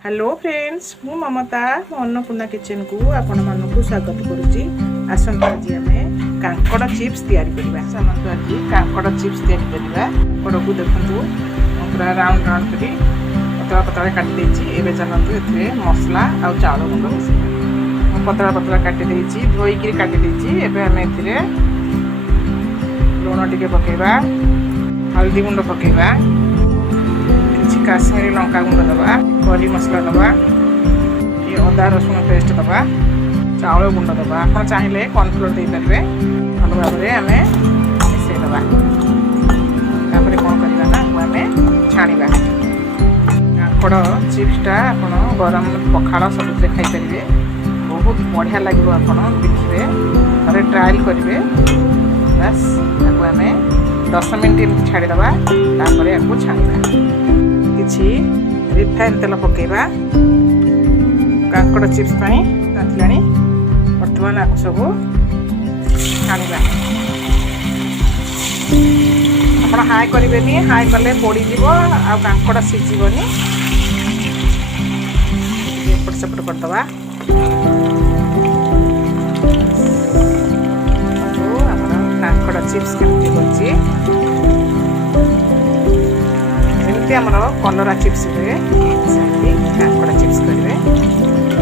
Hello friends मु ममता Annapurna kitchen को आपण मानकु स्वागत करुच्ची। आसंता आज आम कांकड़ चिप्स तैयारी करबा। आसंता आज कांकड़ चिप्स तैयारी करबा। कांकड़ को देखंतु पूरा राउंड राउंड करी पतला पतला काटी देछि। एबे चलंतु एथे मसला आ चाउल गुंड मिसेबा। पतला पतला काटी देछि, धोई के काटी देछि। एबे हम एथिरे लूण टिके पकेबा, हल्दी गुंड पकेबा, काश्मीरी लंका गुंड दबा, करी मसला दबा, ये अदा रसुण पेस्ट दबा, चाउल गुंड दबा। आप चाहिए कॉर्नफ्लोर दे पारे। भल भाव में आम मिसई दबा। तापर कौन करवा ना आम छाणीबा। कांकड़ चिप्सटा आप गरम पखाड़ सब खाईपारे। बहुत बढ़िया लगे। आप देखिए थे ट्रायल करेंगे। बस आपको आम 10 मिनट छाड़ीदबा। तापर आपको छाणीबा। किछि रिफाइन तेल पकेबा। कांकड़ चिप्स पाई तांतलाणी वर्तमान आपको सब छाणीबा। आपण हाई करेंगे। हाई कले पोड़ी जीव आ कांकड़ सीझीबनी। एपट सेपट करदबा। कांकड़ चिप्स केमती करछि आमर कलरा चिप्स हुए सेमती कांकड़ चिप्स करेंगे।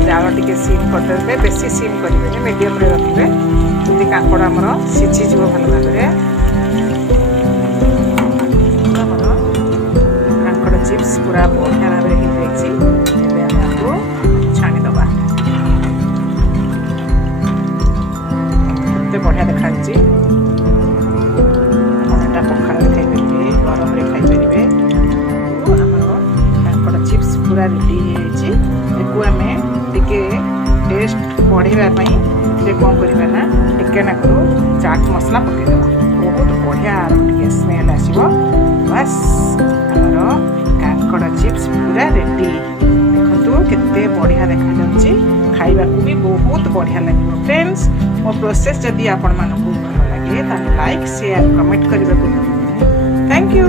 जाल टी सीम करदे, बेसी सीम करेंगे, मीडियम रखिए। जमी कांकड़ आमर सीझीज भल भाव में। कांकड़ चिप्स पूरा बढ़िया भाव में हो छाणीदबा। केते बढ़िया देखा पखाड़ खाईपारे, गरम खाईपारे। चिप्स पूरा रेडी हो आम टे टेस्ट बढ़ाई कौन करवा ना टिके नाकू चाट मसला पकईदेवा। बहुत बढ़िया टे स्मेल आसो। बस आमर कांकड़ चिप्स पूरा रेडी। देखो केते बढ़िया देखा खाइबा भी बहुत बढ़िया लगे। फ्रेंड्स मो प्रोसेस जदि आपण मानकु भल लगे ताले लाइक शेयर कमेंट करबा। Thank you.